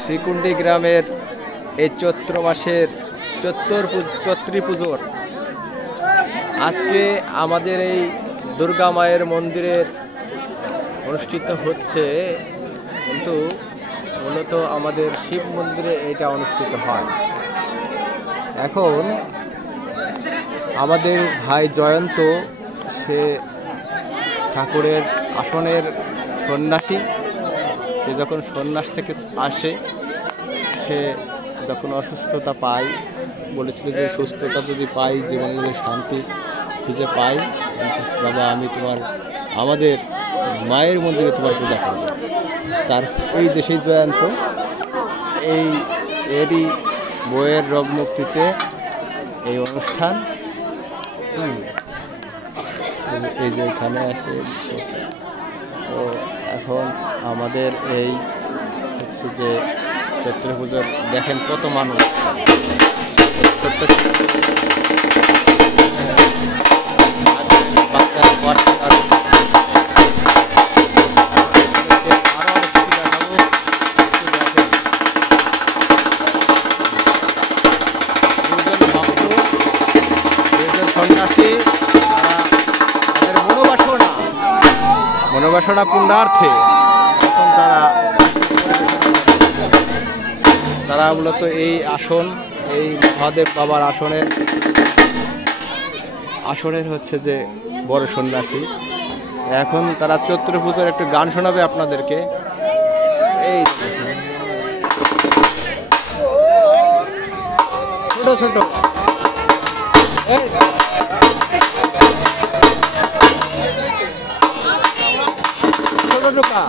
শ্রীকুণ্ডী গ্রামের এই চৈত্র মাসের চৈত্রী পুজোর আজকে আমাদের এই দুর্গা মায়ের মন্দিরের অনুষ্ঠিত হচ্ছে, কিন্তু মূলত আমাদের শিব মন্দিরে এটা অনুষ্ঠিত হয়। এখন আমাদের ভাই জয়ন্ত, সে ঠাকুরের আসনের সন্ন্যাসী। সে যখন সন্ন্যাস থেকে আসে, সে যখন অসুস্থতা পায়, বলেছিল যে সুস্থতা যদি পাই, জীবনে যদি শান্তি খুঁজে পাই, বাবা আমি আমাদের মায়ের মন্দিরে তোমার পূজা করবো। তার এই যে সেই জয়ন্ত, এরই বইয়ের রোগ মুক্তিতে এই অনুষ্ঠান। এই যে এখানে আছে, তো এখন আমাদের এই হচ্ছে যে চৈত্র পুজোর দেখেন কত মানুষ, সন্ন্যাসী, তাদের মনোবাসনা পূর্ণার্থে এখন তারা মূলত এই আসন, এই মহাদেব বাবার আসনের হচ্ছে যে বড় সন্ন্যাসী। এখন তারা চৈত্র পুজোর একটু গান শোনাবে আপনাদেরকে। এই ছোট ছোট ঢোকা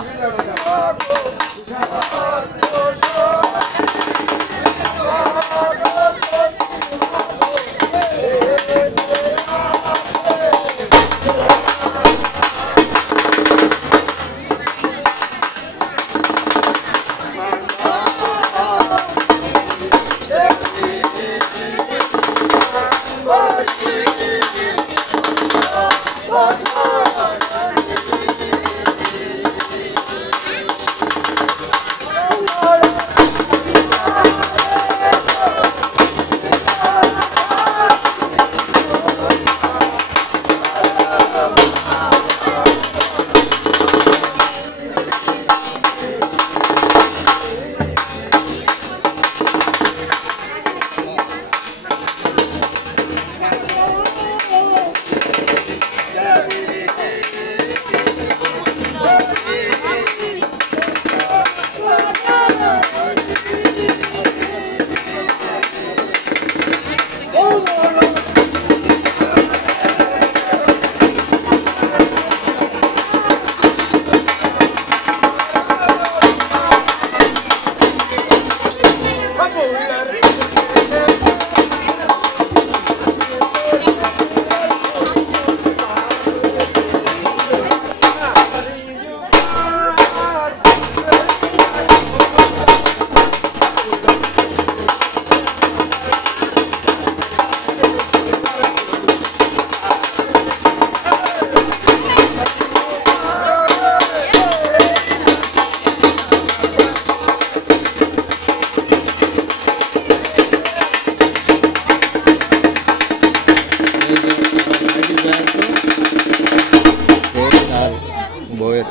বইয়ের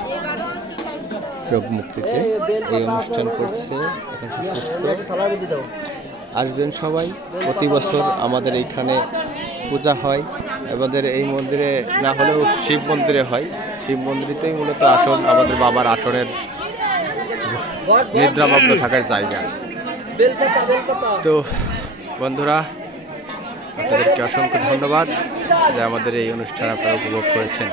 রোগ মুক্তিতে এই অনুষ্ঠান করছে। এখন সুস্থ আসবেন সবাই। প্রতি বছর আমাদের এইখানে পূজা হয়, আমাদের এই মন্দিরে না হলেও শিব মন্দিরে হয়। শিব মন্দিরেতেই মূলত আসন, আমাদের বাবার আসনের নিদ্রামগ্ন থাকার জায়গা। তো বন্ধুরা, আপনাদেরকে অসংখ্য ধন্যবাদ যে আমাদের এই অনুষ্ঠান আপনারা উপভোগ করেছেন।